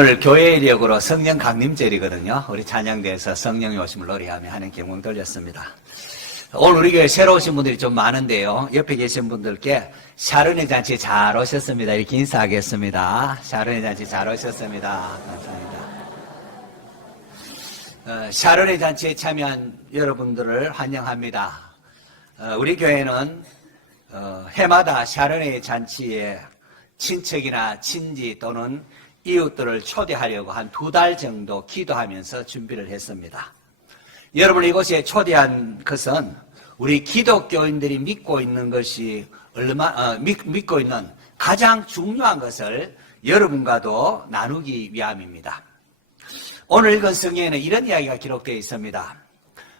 오늘 교회력으로 성령 강림절이거든요. 우리 찬양대에서 성령이 오심을 노래하며 하는 경공 돌렸습니다. 오늘 우리 교회 새로 오신 분들이 좀 많은데요. 옆에 계신 분들께 샤론의 잔치 잘 오셨습니다. 이렇게 인사하겠습니다. 샤론의 잔치 잘 오셨습니다. 감사합니다. 샤론의 잔치에 참여한 여러분들을 환영합니다. 우리 교회는 해마다 샤론의 잔치에 친척이나 친지 또는 이웃들을 초대하려고 한 2달 정도 기도하면서 준비를 했습니다. 여러분 이곳에 초대한 것은 우리 기독교인들이 믿고 있는 것이 믿고 있는 가장 중요한 것을 여러분과도 나누기 위함입니다. 오늘 읽은 성경에는 이런 이야기가 기록되어 있습니다.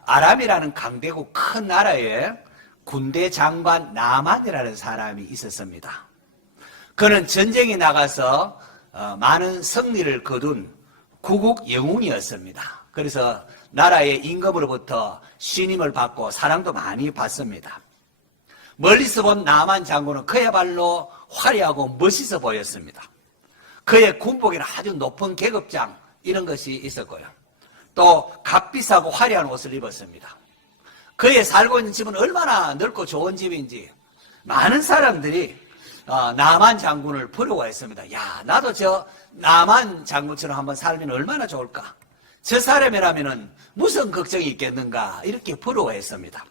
아람이라는 강대국 큰 나라에 군대 장관 나만이라는 사람이 있었습니다. 그는 전쟁에 나가서 많은 승리를 거둔 구국 영웅이었습니다. 그래서 나라의 임금으로부터 신임을 받고 사랑도 많이 받습니다. 멀리서 본 나만 장군은 그야말로 화려하고 멋있어 보였습니다. 그의 군복에는 아주 높은 계급장 이런 것이 있었고요. 또 값비싸고 화려한 옷을 입었습니다. 그의 살고 있는 집은 얼마나 넓고 좋은 집인지 많은 사람들이 나만 장군을 부러워했습니다. 야, 나도 저 나만 장군처럼 한번 살면 얼마나 좋을까? 저 사람이라면 무슨 걱정이 있겠는가? 이렇게 부러워했습니다.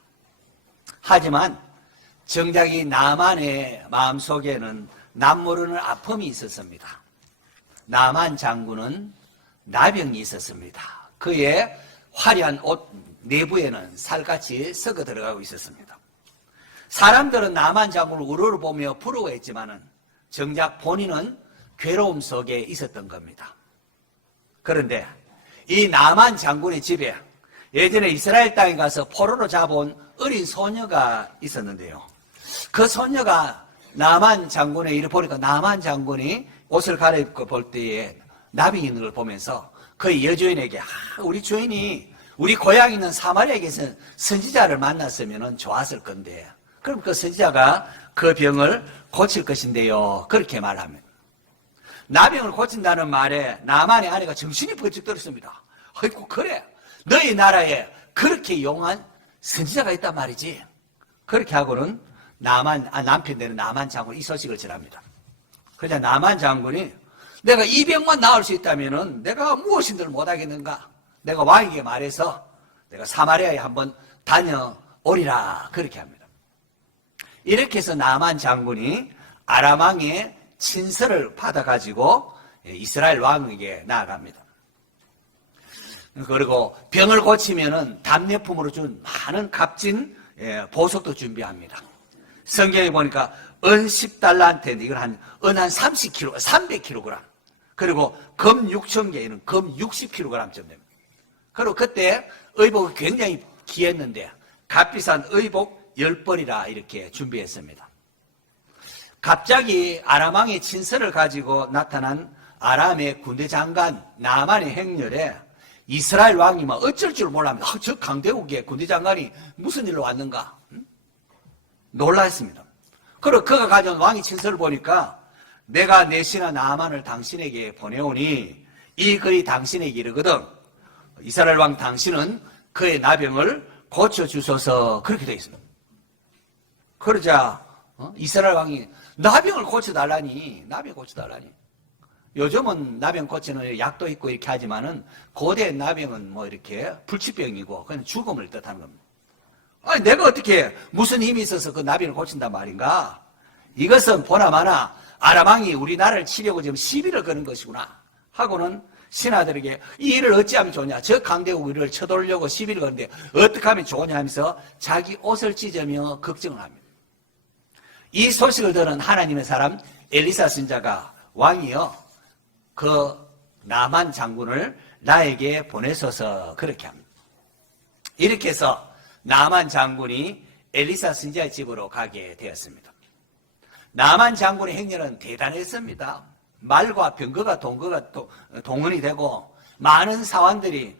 하지만 정작 이 나만의 마음속에는 남모르는 아픔이 있었습니다. 나만 장군은 나병이 있었습니다. 그의 화려한 옷 내부에는 살같이 썩어 들어가고 있었습니다. 사람들은 나만 장군을 우러러 보며 부러워했지만은 정작 본인은 괴로움 속에 있었던 겁니다. 그런데 이 나만 장군의 집에 예전에 이스라엘 땅에 가서 포로로 잡아온 어린 소녀가 있었는데요. 그 소녀가 나만 장군의 일을 보니까 나만 장군이 옷을 갈아입고 볼 때에 나병이 있는 걸 보면서 그 여주인에게 우리 주인이 우리 고향에 있는 사마리아에서 선지자를 만났으면 좋았을 건데 그럼 그 선지자가 그 병을 고칠 것인데요. 그렇게 말합니다. 나병을 고친다는 말에 나만의 아내가 정신이 번쩍 들었습니다. 아이고 그래 너희 나라에 그렇게 용한 선지자가 있단 말이지. 그렇게 하고는 남편 되는 나만 장군 이 소식을 전합니다. 그러자 나만 장군이 내가 이 병만 나을 수 있다면은 내가 무엇인들 못하겠는가? 내가 왕에게 말해서 내가 사마리아에 한번 다녀오리라 그렇게 합니다. 이렇게 해서 나만 장군이 아람 왕의 친서를 받아가지고 이스라엘 왕에게 나아갑니다. 그리고 병을 고치면은 답례품으로 준 많은 값진 보석도 준비합니다. 성경에 보니까 은 10달란트인데 이건 은 한 30kg, 300kg. 그리고 금 6,000개에는 금 60kg쯤 됩니다. 그리고 그때 의복이 굉장히 귀했는데 값비싼 의복 10벌이라 이렇게 준비했습니다. 갑자기 아람 왕의 친서를 가지고 나타난 아람의 군대 장관 나만의 행렬에 이스라엘 왕이 막 어쩔 줄 몰랍니다. 저 강대국의 군대 장관이 무슨 일로 왔는가? 놀랐습니다. 그리고 그가 가져온 왕의 친서를 보니까 내가 내 신하 나만을 당신에게 보내오니 이 글이 당신에게 이르거든 이스라엘 왕 당신은 그의 나병을 고쳐주소서 그렇게 되어 있습니다. 그러자 이스라엘 왕이 나병을 고쳐달라니 요즘은 나병 고치는 약도 있고 이렇게 하지만은 고대 나병은 뭐 이렇게 불치병이고 그냥 죽음을 뜻하는 겁니다. 아니 내가 어떻게 무슨 힘이 있어서 그 나병을 고친단 말인가? 이것은 보나마나 아람 왕이 우리나라를 치려고 지금 시비를 거는 것이구나 하고는 신하들에게 이 일을 어찌하면 좋냐 저 강대국 우리를 쳐돌려고 시비를 거는데 어떻게 하면 좋냐 하면서 자기 옷을 찢으며 걱정을 합니다. 이 소식을 들은 하나님의 사람 엘리사 선지자가 왕이여 그 나만 장군을 나에게 보내소서 그렇게 합니다. 이렇게 해서 나만 장군이 엘리사 선지자의 집으로 가게 되었습니다. 나만 장군의 행렬은 대단했습니다. 말과 병거가 동원이 되고 많은 사원들이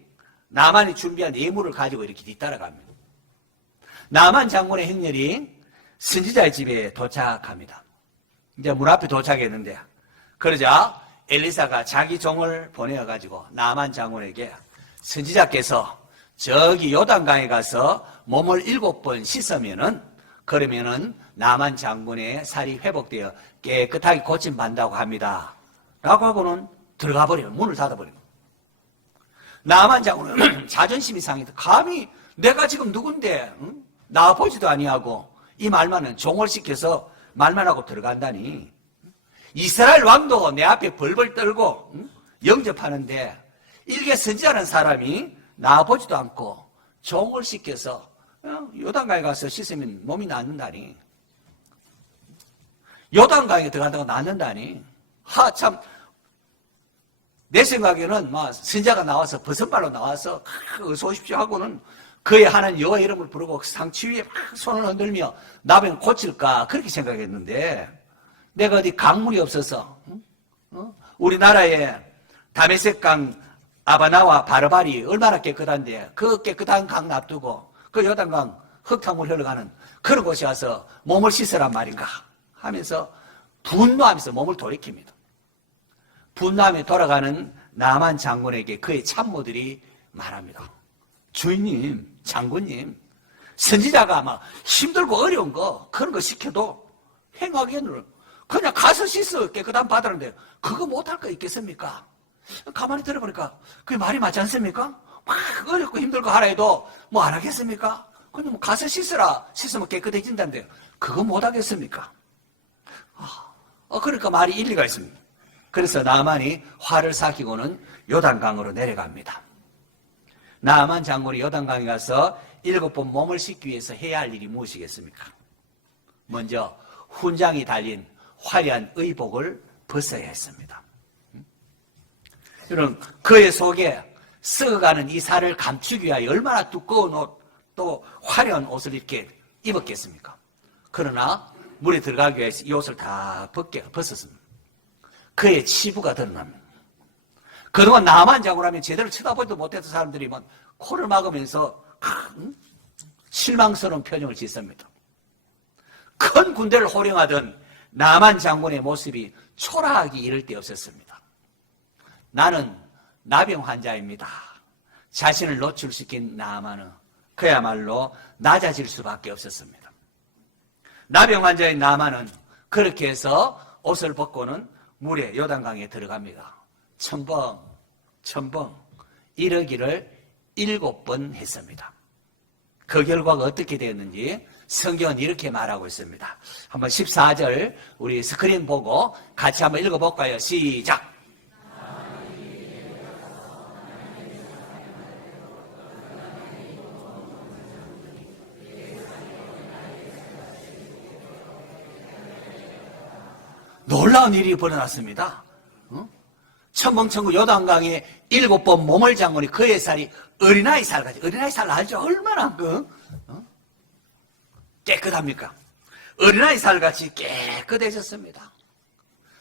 나만이 준비한 예물을 가지고 이렇게 뒤따라갑니다. 나만 장군의 행렬이 선지자의 집에 도착합니다. 이제 문 앞에 도착했는데 그러자 엘리사가 자기 종을 보내어가지고 나만 장군에게 선지자께서 저기 요단강에 가서 몸을 7번 씻으면은 그러면은 나만 장군의 살이 회복되어 깨끗하게 고침받는다고 합니다. 라고 하고는 들어가 버려요. 문을 닫아버려요. 나만 장군은 자존심이 상해서 감히 내가 지금 누군데 응? 나와보지도 아니하고 이 말만은 종을 시켜서 말만 하고 들어간다니. 이스라엘 왕도 내 앞에 벌벌 떨고 응? 영접하는데 일개 선지자라는 사람이 나와보지도 않고 종을 시켜서 요단강에 가서 씻으면 몸이 낫는다니. 요단강에 들어간다고 낫는다니. 참 내 생각에는 선지자가 나와서 버선발로 나와서 어서 오십시오 하고는 그의 하나님 여호와 이름을 부르고 상치 위에 막 손을 흔들며 나병 고칠까 그렇게 생각했는데 내가 어디 강물이 없어서 우리나라에 다메섹강 아바나와 바르발이 얼마나 깨끗한데 그 깨끗한 강 놔두고 그 요단강 흙탕물 흘러가는 그런 곳에 와서 몸을 씻으란 말인가 하면서 분노하면서 몸을 돌이킵니다. 분노하며 돌아가는 나만 장군에게 그의 참모들이 말합니다. 주인님, 장군님, 선지자가 막 힘들고 어려운 거 그런 거 시켜도 행하기에는 그냥 가서 씻어 깨끗한 바다인데 그거 못할 거 있겠습니까? 가만히 들어보니까 그게 말이 맞지 않습니까? 막 어렵고 힘들고 하라 해도 뭐 안 하겠습니까? 그냥 뭐 가서 씻으라. 씻으면 깨끗해진다는데 그거 못 하겠습니까? 그러니까 말이 일리가 있습니다. 그래서 나만이 화를 삭히고는 요단강으로 내려갑니다. 나만 장군이 요단강에 가서 7번 몸을 씻기 위해서 해야 할 일이 무엇이겠습니까? 먼저 훈장이 달린 화려한 의복을 벗어야 했습니다. 여러분, 그의 속에 썩어가는 이 살을 감추기 위하여 얼마나 두꺼운 옷, 또 화려한 옷을 이렇게 입었겠습니까? 그러나 물에 들어가기 위해서 이 옷을 다 벗었습니다. 그의 치부가 드러납니다. 그동안 나만 장군하면 제대로 쳐다보지도 못했던 사람들이 코를 막으면서 실망스러운 표정을 짓습니다. 큰 군대를 호령하던 나만 장군의 모습이 초라하기 이를 데 없었습니다. 나는 나병 환자입니다. 자신을 노출시킨 나만은 그야말로 낮아질 수밖에 없었습니다. 나병 환자인 나만은 그렇게 해서 옷을 벗고는 물에 요단강에 들어갑니다. 첨벙 이러기를 7번 했습니다. 그 결과가 어떻게 되었는지 성경은 이렇게 말하고 있습니다. 한번 14절 우리 스크린 보고 같이 한번 읽어볼까요? 시작! 놀라운 일이 벌어났습니다. 천멍천구 요단강에 7번 몸을 잠그니 그의 살이 어린아이 살같이, 어린아이 살 알죠? 얼마나 깨끗합니까? 어린아이 살같이 깨끗해졌습니다.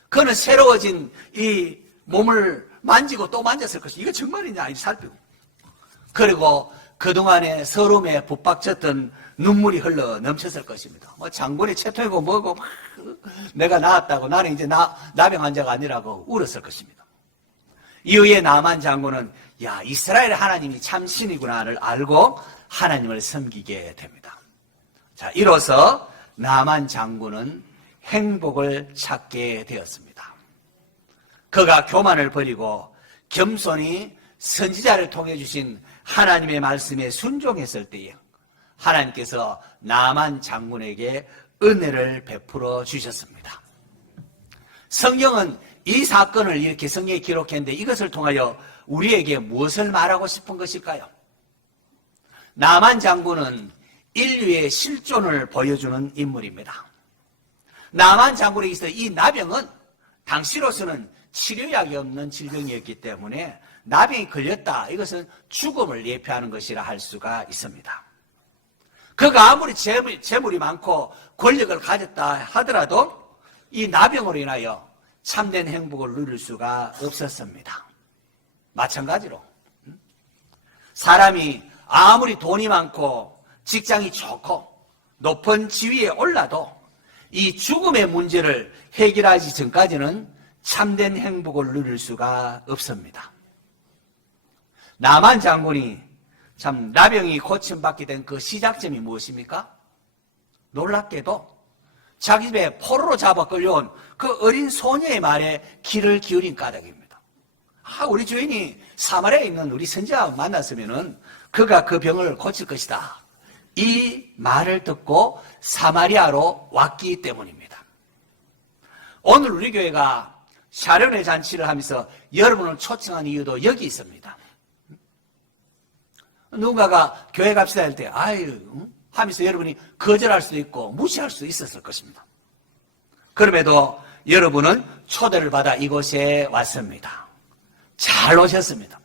그는 새로워진 이 몸을 만지고 또 만졌을 것이 이거 정말이냐 살피고, 그리고 그동안에 서름에 붙박쳤던 눈물이 흘러 넘쳤을 것입니다. 장군이 채통이고 뭐고 내가 나았다고, 나는 이제 나병 환자가 아니라고 울었을 것입니다. 이후에 나만 장군은 이스라엘 하나님이 참 신이구나를 알고 하나님을 섬기게 됩니다. 자, 이로써 나만 장군은 행복을 찾게 되었습니다. 그가 교만을 버리고 겸손히 선지자를 통해 주신 하나님의 말씀에 순종했을 때에 하나님께서 나만 장군에게 은혜를 베풀어 주셨습니다. 성경은 이 사건을 이렇게 성경에 기록했는데 이것을 통하여 우리에게 무엇을 말하고 싶은 것일까요? 나만 장군은 인류의 실존을 보여주는 인물입니다. 나만 장군에 있어 이 나병은 당시로서는 치료약이 없는 질병이었기 때문에 나병이 걸렸다, 이것은 죽음을 예표하는 것이라 할 수가 있습니다. 그가 아무리 재물이 많고 권력을 가졌다 하더라도 이 나병으로 인하여 참된 행복을 누릴 수가 없었습니다. 마찬가지로 사람이 아무리 돈이 많고 직장이 좋고 높은 지위에 올라도 이 죽음의 문제를 해결하기 전까지는 참된 행복을 누릴 수가 없습니다. 나만 장군이 참 나병이 고침받게 된 그 시작점이 무엇입니까? 놀랍게도 자기 집에 포로로 잡아 끌려온 그 어린 소녀의 말에 귀를 기울인 까닭입니다. 우리 주인이 사마리아에 있는 우리 선지자와 만났으면은 그가 그 병을 고칠 것이다. 이 말을 듣고 사마리아로 왔기 때문입니다. 오늘 우리 교회가 샤론의 잔치를 하면서 여러분을 초청한 이유도 여기 있습니다. 누군가가 교회 갑시다 할 때 하면서 여러분이 거절할 수도 있고 무시할 수도 있었을 것입니다. 그럼에도 여러분은 초대를 받아 이곳에 왔습니다. 잘 오셨습니다.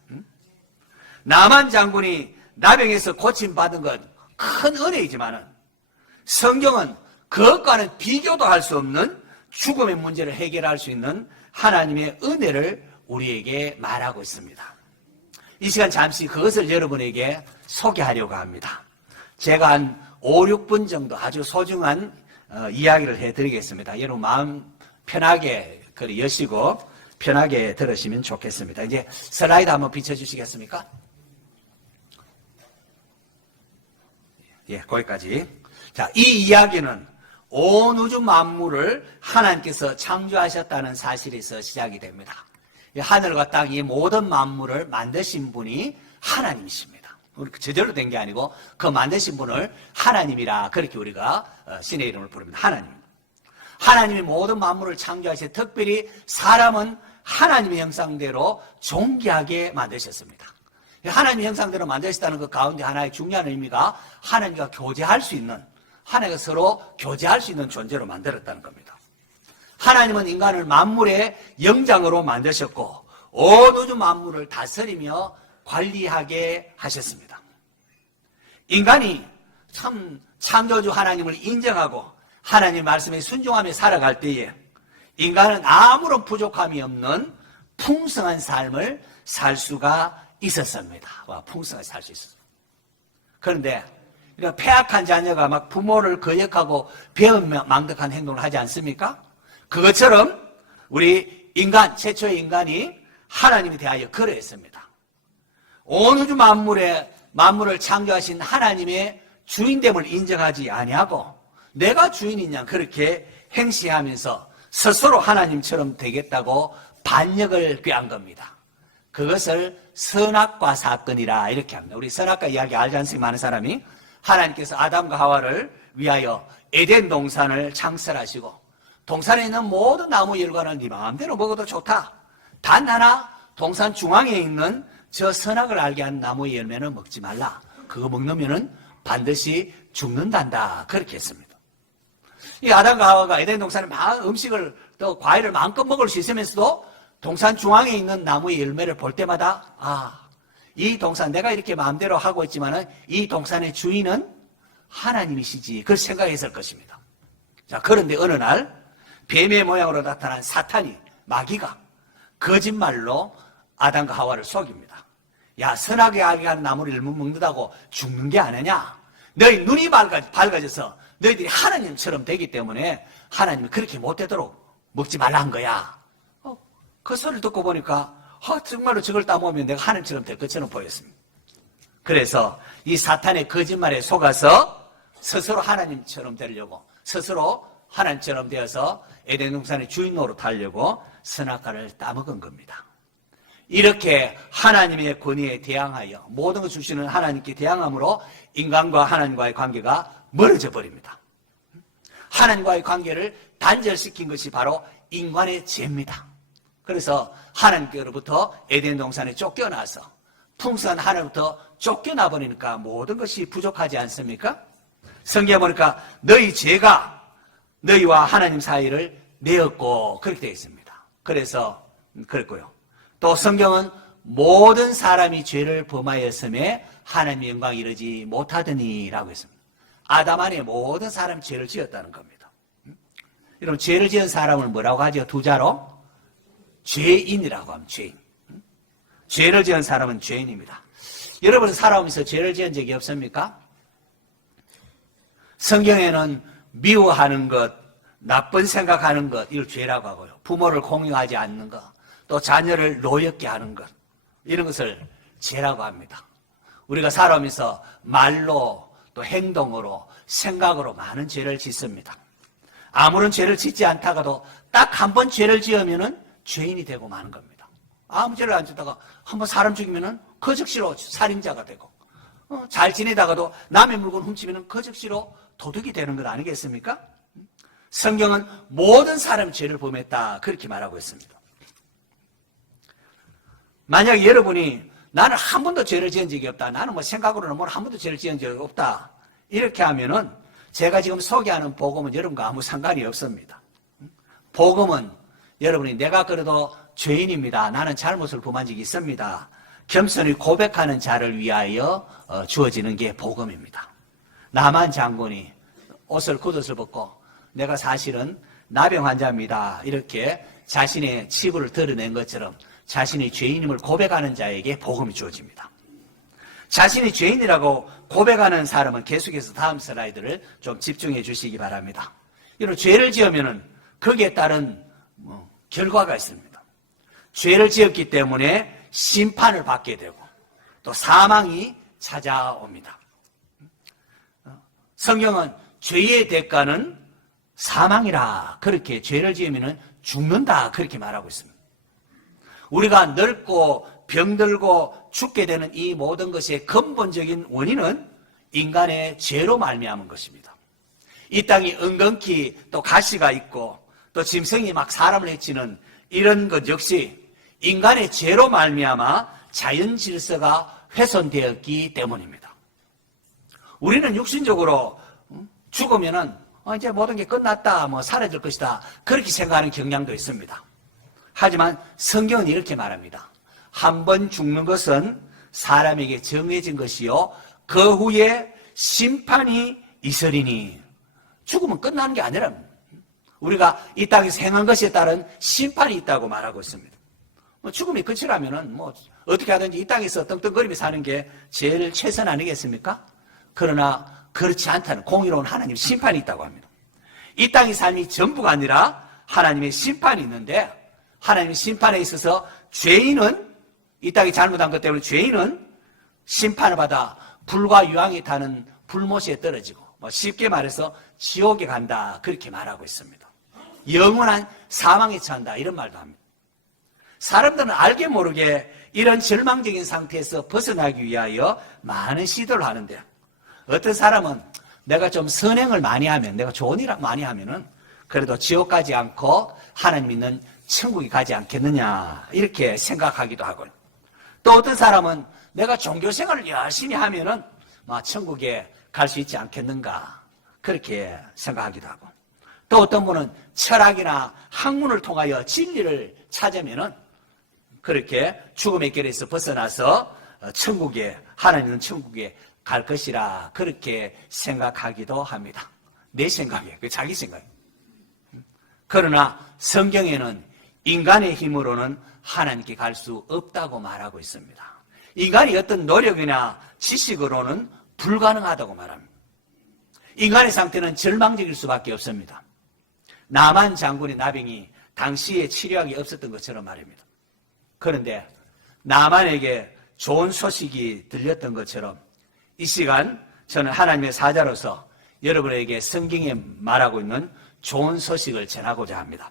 나만 장군이 나병에서 고침받은 건 큰 은혜이지만 성경은 그것과는 비교도 할 수 없는 죽음의 문제를 해결할 수 있는 하나님의 은혜를 우리에게 말하고 있습니다. 이 시간 잠시 그것을 여러분에게 소개하려고 합니다. 제가 한 5, 6분 정도 아주 소중한 이야기를 해드리겠습니다. 여러분 마음 편하게 여시고 편하게 들으시면 좋겠습니다. 이제 슬라이드 한번 비춰주시겠습니까? 예, 거기까지. 자, 이 이야기는 온 우주 만물을 하나님께서 창조하셨다는 사실에서 시작이 됩니다. 하늘과 땅 이 모든 만물을 만드신 분이 하나님이십니다. 저절로 된 게 아니고 그 만드신 분을 하나님이라 그렇게 우리가 신의 이름을 부릅니다. 하나님이 모든 만물을 창조하셔 특별히 사람은 하나님의 형상대로 존귀하게 만드셨습니다. 하나님의 형상대로 만드셨다는 그 가운데 하나의 중요한 의미가 하나님과 교제할 수 있는, 하나님과 서로 교제할 수 있는 존재로 만들었다는 겁니다. 하나님은 인간을 만물의 영장으로 만드셨고 온 우주 만물을 다스리며 관리하게 하셨습니다. 인간이 참 창조주 하나님을 인정하고 하나님 말씀에 순종하며 살아갈 때에 인간은 아무런 부족함이 없는 풍성한 삶을 살 수가 있었습니다. 풍성하게 살 수 있었습니다. 그런데 폐악한 자녀가 막 부모를 거역하고 배은망덕한 행동을 하지 않습니까? 그것처럼 우리 인간, 최초의 인간이 하나님에 대하여 그러했습니다. 온 우주 만물을 창조하신 하나님의 주인됨을 인정하지 아니하고 내가 주인이냐 그렇게 행시하면서 스스로 하나님처럼 되겠다고 반역을 꾀한 겁니다. 그것을 선악과 사건이라 이렇게 합니다. 우리 선악과 이야기 알지 않습니까? 많은 사람이 하나님께서 아담과 하와를 위하여 에덴 동산을 창설하시고 동산에 있는 모든 나무 열과는 네 마음대로 먹어도 좋다. 단 하나 동산 중앙에 있는 저 선악을 알게 한 나무의 열매는 먹지 말라. 그거 먹으면은 반드시 죽는단다. 그렇게 했습니다. 이 아담과 하와가 에덴 동산에 막 음식을 또 과일을 마음껏 먹을 수 있으면서도 동산 중앙에 있는 나무의 열매를 볼 때마다 이 동산 내가 이렇게 마음대로 하고 있지만은 이 동산의 주인은 하나님이시지 그걸 생각했을 것입니다. 자, 그런데 어느 날 뱀의 모양으로 나타난 사탄이 마귀가 거짓말로 아담과 하와를 속입니다. 야, 선하게 알게 하는 나무를 못 먹는다고 죽는 게 아니냐? 너희 눈이 밝아져서 너희들이 하나님처럼 되기 때문에 하나님이 그렇게 못되도록 먹지 말라 한 거야. 그 소리를 듣고 보니까 정말로 저걸 따먹으면 내가 하나님처럼 될 것처럼 보였습니다. 그래서 이 사탄의 거짓말에 속아서 스스로 하나님처럼 되려고 스스로 하나님처럼 되어서 에덴 동산의 주인 노릇하려고 선악과를 따먹은 겁니다. 이렇게 하나님의 권위에 대항하여 모든 것 주시는 하나님께 대항함으로 인간과 하나님과의 관계가 멀어져 버립니다. 하나님과의 관계를 단절시킨 것이 바로 인간의 죄입니다. 그래서 하나님께로부터 에덴 동산에 쫓겨나서 풍성한 하늘부터 쫓겨나 버리니까 모든 것이 부족하지 않습니까? 성경에 보니까 너희 죄가 너희와 하나님 사이를 내었고 그렇게 되어 있습니다. 그래서 그랬고요. 또 성경은 모든 사람이 죄를 범하였음에 하나님의 영광이 이르지 못하더니라고 했습니다. 아담 안에 모든 사람이 죄를 지었다는 겁니다. 여러분 죄를 지은 사람을 뭐라고 하죠? 두 자로? 죄인이라고 하면 죄인. 죄를 지은 사람은 죄인입니다. 여러분 살아오면서 죄를 지은 적이 없습니까? 성경에는 미워하는 것, 나쁜 생각하는 것, 이걸 죄라고 하고요. 부모를 공경하지 않는 것, 또 자녀를 노엽게 하는 것, 이런 것을 죄라고 합니다. 우리가 살아오면서 말로 또 행동으로 생각으로 많은 죄를 짓습니다. 아무런 죄를 짓지 않다가도 딱 한 번 죄를 지으면은 죄인이 되고 마는 겁니다. 아무 죄를 안 짓다가 한 번 사람 죽이면은 그 즉시로 살인자가 되고, 잘 지내다가도 남의 물건 훔치면은 그 즉시로 도둑이 되는 것 아니겠습니까? 성경은 모든 사람이 죄를 범했다, 그렇게 말하고 있습니다. 만약 여러분이 나는 한 번도 죄를 지은 적이 없다, 나는 뭐 생각으로는 뭐 한 번도 죄를 지은 적이 없다, 이렇게 하면은 제가 지금 소개하는 복음은 여러분과 아무 상관이 없습니다. 복음은 여러분이 내가 그래도 죄인입니다, 나는 잘못을 범한 적이 있습니다, 겸손히 고백하는 자를 위하여 주어지는 게 복음입니다. 나만 장군이 옷을 겉옷을 벗고 내가 사실은 나병 환자입니다, 이렇게 자신의 치부를 드러낸 것처럼 자신이 죄인임을 고백하는 자에게 복음이 주어집니다. 자신이 죄인이라고 고백하는 사람은 계속해서 다음 슬라이드를 좀 집중해 주시기 바랍니다. 이런 죄를 지으면은 거기에 따른 결과가 있습니다. 죄를 지었기 때문에 심판을 받게 되고 또 사망이 찾아옵니다. 성경은 죄의 대가는 사망이라, 그렇게 죄를 지으면 죽는다, 그렇게 말하고 있습니다. 우리가 늙고 병들고 죽게 되는 이 모든 것의 근본적인 원인은 인간의 죄로 말미암은 것입니다. 이 땅이 은근히 또 가시가 있고 또 짐승이 막 사람을 해치는 이런 것 역시 인간의 죄로 말미암아 자연 질서가 훼손되었기 때문입니다. 우리는 육신적으로 죽으면은 이제 모든 게 끝났다, 뭐 사라질 것이다, 그렇게 생각하는 경향도 있습니다. 하지만 성경은 이렇게 말합니다. 한 번 죽는 것은 사람에게 정해진 것이요 그 후에 심판이 있으리니, 죽으면 끝나는 게 아니라 우리가 이 땅에서 행한 것에 따른 심판이 있다고 말하고 있습니다. 죽음이 끝이라면은 뭐 어떻게 하든지 이 땅에서 떵떵거리며 사는 게 제일 최선 아니겠습니까? 그러나 그렇지 않다는 공의로운 하나님 심판이 있다고 합니다. 이 땅의 삶이 전부가 아니라 하나님의 심판이 있는데, 하나님의 심판에 있어서 죄인은, 이 땅이 잘못한 것 때문에 죄인은 심판을 받아 불과 유황이 타는 불못에 떨어지고, 쉽게 말해서 지옥에 간다, 그렇게 말하고 있습니다. 영원한 사망에 처한다, 이런 말도 합니다. 사람들은 알게 모르게 이런 절망적인 상태에서 벗어나기 위하여 많은 시도를 하는데, 어떤 사람은 내가 좀 선행을 많이 하면, 내가 좋은 일 많이 하면은 그래도 지옥 가지 않고 하나님 있는 천국에 가지 않겠느냐, 이렇게 생각하기도 하고요. 또 어떤 사람은 내가 종교생활을 열심히 하면은 천국에 갈 수 있지 않겠는가, 그렇게 생각하기도 하고, 또 어떤 분은 철학이나 학문을 통하여 진리를 찾으면은 그렇게 죽음의 길에서 벗어나서 천국에, 하나님 있는 천국에 갈 것이라, 그렇게 생각하기도 합니다. 내 생각이에요. 자기 생각이에요. 그러나 성경에는 인간의 힘으로는 하나님께 갈 수 없다고 말하고 있습니다. 인간이 어떤 노력이나 지식으로는 불가능하다고 말합니다. 인간의 상태는 절망적일 수밖에 없습니다. 나만 장군의 나병이 당시에 치료약이 없었던 것처럼 말입니다. 그런데 나만에게 좋은 소식이 들렸던 것처럼 이 시간 저는 하나님의 사자로서 여러분에게 성경에 말하고 있는 좋은 소식을 전하고자 합니다.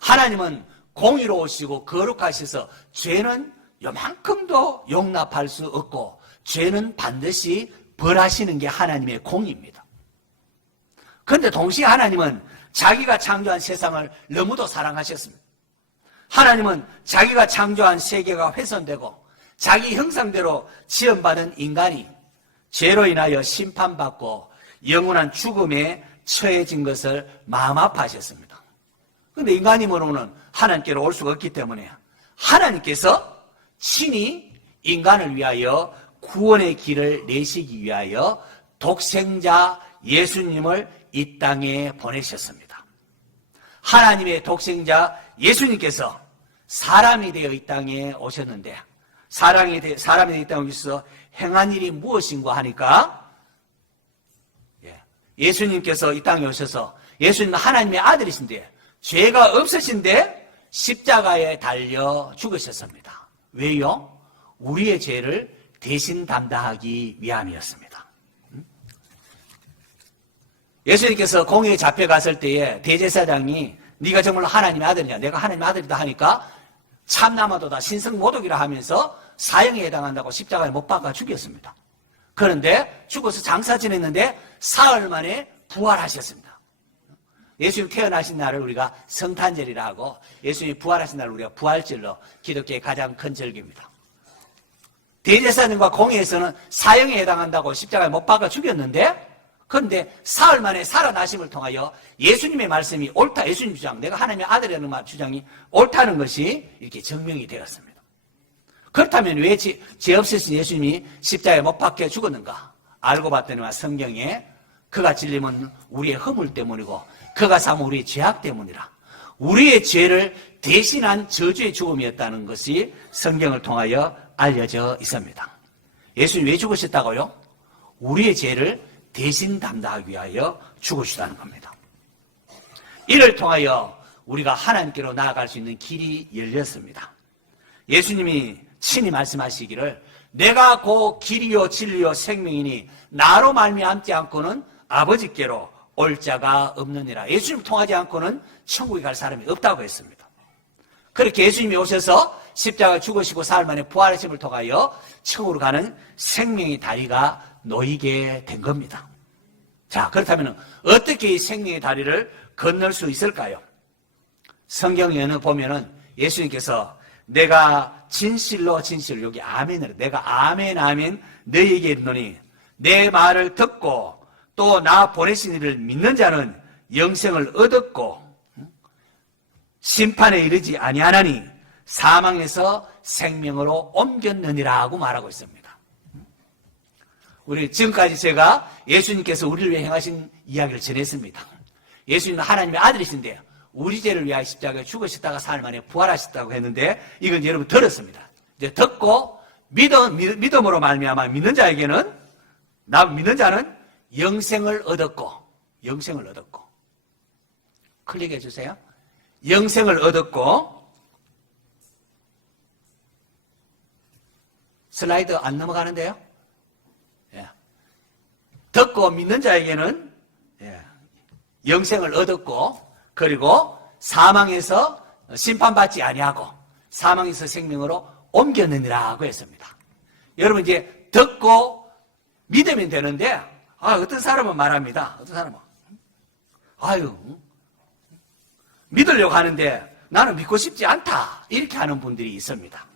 하나님은 공의로우시고 거룩하셔서 죄는 요만큼도 용납할 수 없고 죄는 반드시 벌하시는 게 하나님의 공의입니다. 그런데 동시에 하나님은 자기가 창조한 세상을 너무도 사랑하셨습니다. 하나님은 자기가 창조한 세계가 훼손되고 자기 형상대로 지음받은 인간이 죄로 인하여 심판받고 영원한 죽음에 처해진 것을 마음 아파하셨습니다. 그런데 인간이므로는 하나님께로 올 수가 없기 때문에 하나님께서 친히 인간을 위하여 구원의 길을 내시기 위하여 독생자 예수님을 이 땅에 보내셨습니다. 하나님의 독생자 예수님께서 사람이 되어 이 땅에 오셨는데, 사람이 되어 이 땅에 오셔서 행한 일이 무엇인가 하니까 예수님께서 이 땅에 오셔서 예수님은 하나님의 아들이신데 죄가 없으신데 십자가에 달려 죽으셨습니다. 왜요? 우리의 죄를 대신 담당하기 위함이었습니다. 예수님께서 공회에 잡혀갔을 때에 대제사장이 네가 정말 하나님의 아들이냐, 내가 하나님의 아들이다 하니까 참나마도다 신성모독이라 하면서 사형에 해당한다고 십자가에 못 박아 죽였습니다. 그런데 죽어서 장사 지냈는데 사흘 만에 부활하셨습니다. 예수님 태어나신 날을 우리가 성탄절이라 하고 예수님이 부활하신 날을 우리가 부활절로 기독교의 가장 큰 절기입니다. 대제사장과 공회에서는 사형에 해당한다고 십자가에 못 박아 죽였는데 그런데 사흘 만에 살아나심을 통하여 예수님의 말씀이 옳다, 예수님 주장, 내가 하나님의 아들이라는 주장이 옳다는 것이 이렇게 증명이 되었습니다. 그렇다면 왜 죄 없으신 예수님이 십자가에 못 박혀 죽었는가? 알고 봤더니만 성경에 그가 질림은 우리의 허물 때문이고 그가 삼은 우리의 죄악 때문이라. 우리의 죄를 대신한 저주의 죽음이었다는 것이 성경을 통하여 알려져 있습니다. 예수님 왜 죽으셨다고요? 우리의 죄를 대신 담당하기 위하여 죽으시다는 겁니다. 이를 통하여 우리가 하나님께로 나아갈 수 있는 길이 열렸습니다. 예수님이 친히 말씀하시기를 내가 곧 길이요 진리요 생명이니 나로 말미암지 않고는 아버지께로 올 자가 없느니라. 예수님 통하지 않고는 천국에 갈 사람이 없다고 했습니다. 그렇게 예수님이 오셔서 십자가 죽으시고 사흘 만에 부활하심을 통하여 천국으로 가는 생명의 다리가 놓이게 된 겁니다. 자, 그렇다면 어떻게 이 생명의 다리를 건널 수 있을까요? 성경에 보면은 예수님께서 내가 진실로 여기 아멘을 내가 아멘 너희에게 이르노니 내 말을 듣고 또 나 보내신 이를 믿는 자는 영생을 얻었고 심판에 이르지 아니하나니 사망에서 생명으로 옮겼느니라고 말하고 있습니다. 우리 지금까지 제가 예수님께서 우리를 위해 행하신 이야기를 전했습니다. 예수님은 하나님의 아들이신데 우리 죄를 위하여 십자가에 죽으셨다가 사흘 만에 부활하셨다고 했는데 이건 여러분 들었습니다. 이제 듣고 믿음으로 말미암아 믿는 자에게는 믿는 자는 영생을 얻었고 클릭해 주세요. 영생을 얻었고 슬라이드 안 넘어가는데요. 듣고 믿는 자에게는 영생을 얻었고 그리고 사망에서 심판받지 아니하고 사망에서 생명으로 옮겼느니라고 했습니다. 여러분 이제 듣고 믿으면 되는데 어떤 사람은 말합니다. 어떤 사람은 믿으려고 하는데 나는 믿고 싶지 않다 이렇게 하는 분들이 있습니다.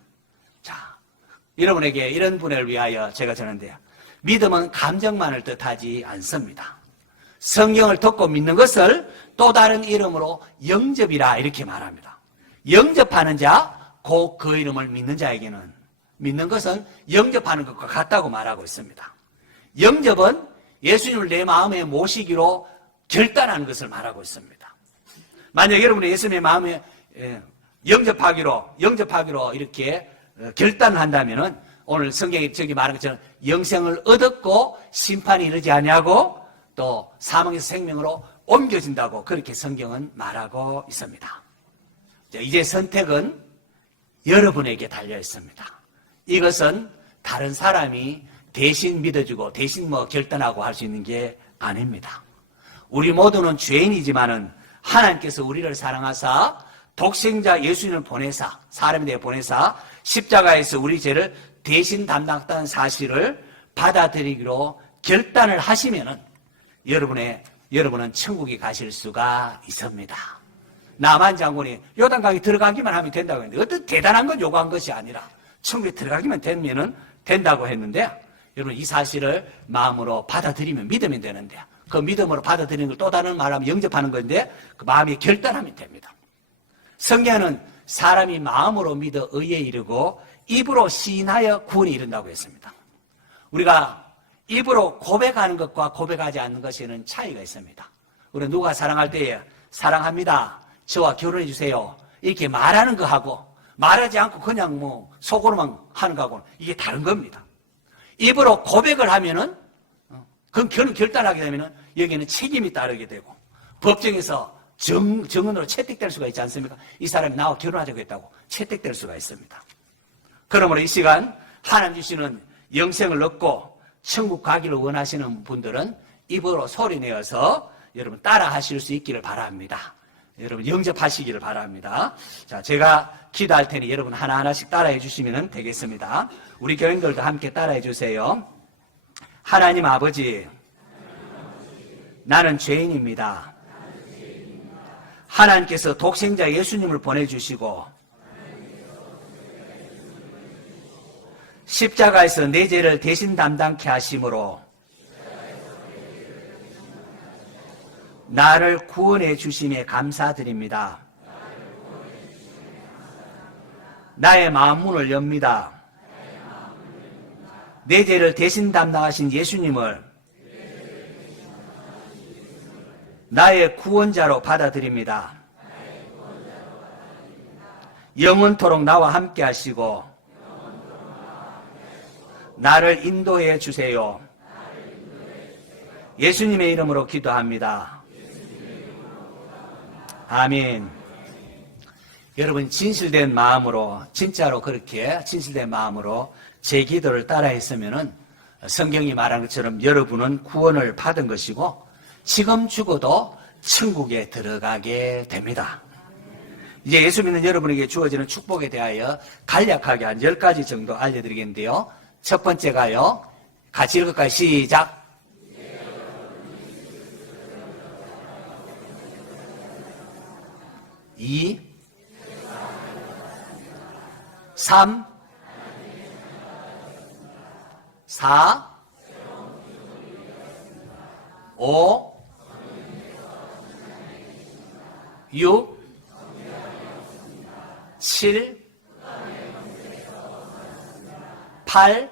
자, 여러분에게 이런 분을 위하여 제가 전하는데요. 믿음은 감정만을 뜻하지 않습니다. 성경을 듣고 믿는 것을 또 다른 이름으로 영접이라 이렇게 말합니다. 영접하는 자, 곧 그 이름을 믿는 자에게는 믿는 것은 영접하는 것과 같다고 말하고 있습니다. 영접은 예수님을 내 마음에 모시기로 결단하는 것을 말하고 있습니다. 만약 여러분이 예수님의 마음에 영접하기로 이렇게 결단을 한다면은 오늘 성경에 저기 말한 것처럼 영생을 얻었고 심판이 이르지 아니하고 또 사망에서 생명으로 옮겨진다고 그렇게 성경은 말하고 있습니다. 자, 이제 선택은 여러분에게 달려 있습니다. 이것은 다른 사람이 대신 믿어주고 대신 결단하고 할 수 있는 게 아닙니다. 우리 모두는 죄인이지만은 하나님께서 우리를 사랑하사 독생자 예수님을 보내사 사람에 대해 보내사 십자가에서 우리 죄를 대신 담당했다는 사실을 받아들이기로 결단을 하시면은 여러분은 천국에 가실 수가 있습니다. 나만 장군이 요단강에 들어가기만 하면 된다고 했는데 어떤 대단한 건 요구한 것이 아니라 천국에 들어가기만 되면은 된다고 했는데 여러분 이 사실을 마음으로 받아들이면 믿으면 되는데 그 믿음으로 받아들이는 걸 또 다른 말하면 영접하는 건데 그 마음에 결단하면 됩니다. 성경은 사람이 마음으로 믿어 의에 이르고 입으로 시인하여 구원에 이른다고 했습니다. 우리가 입으로 고백하는 것과 고백하지 않는 것에는 차이가 있습니다. 우리 누가 사랑할 때에 사랑합니다. 저와 결혼해 주세요. 이렇게 말하는 거하고 말하지 않고 그냥 속으로만 하는 거하고는 이게 다른 겁니다. 입으로 고백을 하면은 그건 결단하게 되면은 여기에는 책임이 따르게 되고 법정에서 정언으로 채택될 수가 있지 않습니까? 이 사람이 나와 결혼하자고 했다고 채택될 수가 있습니다. 그러므로 이 시간 하나님 주시는 영생을 얻고 천국 가기를 원하시는 분들은 입으로 소리내어서 여러분 따라 하실 수 있기를 바랍니다. 여러분 영접하시기를 바랍니다. 자, 제가 기도할 테니 여러분 하나하나씩 따라해 주시면 되겠습니다. 우리 교인들도 함께 따라해 주세요. 하나님 아버지, 나는 죄인입니다. 하나님께서 독생자 예수님을 보내주시고 십자가에서 내 죄를 대신 담당케 하심으로 나를 구원해 주심에 감사드립니다. 나의 마음문을 엽니다. 내 죄를 대신 담당하신 예수님을 나의 구원자로 받아들입니다. 영원토록 나와 함께 하시고 나를 인도해 주세요. 예수님의 이름으로 기도합니다. 아멘. 여러분 진실된 마음으로 진짜로 그렇게 진실된 마음으로 제 기도를 따라했으면은 성경이 말한 것처럼 여러분은 구원을 받은 것이고 지금 죽어도 천국에 들어가게 됩니다. 이제 예수 믿는 여러분에게 주어지는 축복에 대하여 간략하게 한 10가지 정도 알려드리겠는데요. 첫 번째가요. 같이 읽을까요? 시작. 2, 3, 4, 5, 6, 7, 8,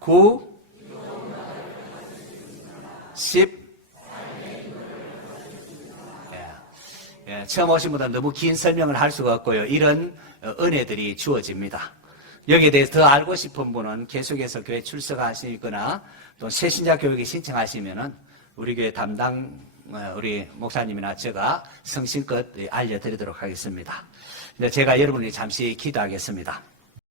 9, 10. 처음 오신 분들은 너무 긴 설명을 할 수가 없고요. 이런 은혜들이 주어집니다. 여기에 대해서 더 알고 싶은 분은 계속해서 교회 출석하시거나 또 새신자 교육에 신청하시면은 우리 교회 담당 우리 목사님이나 제가 성심껏 알려드리도록 하겠습니다. 제가 여러분이 잠시 기도하겠습니다.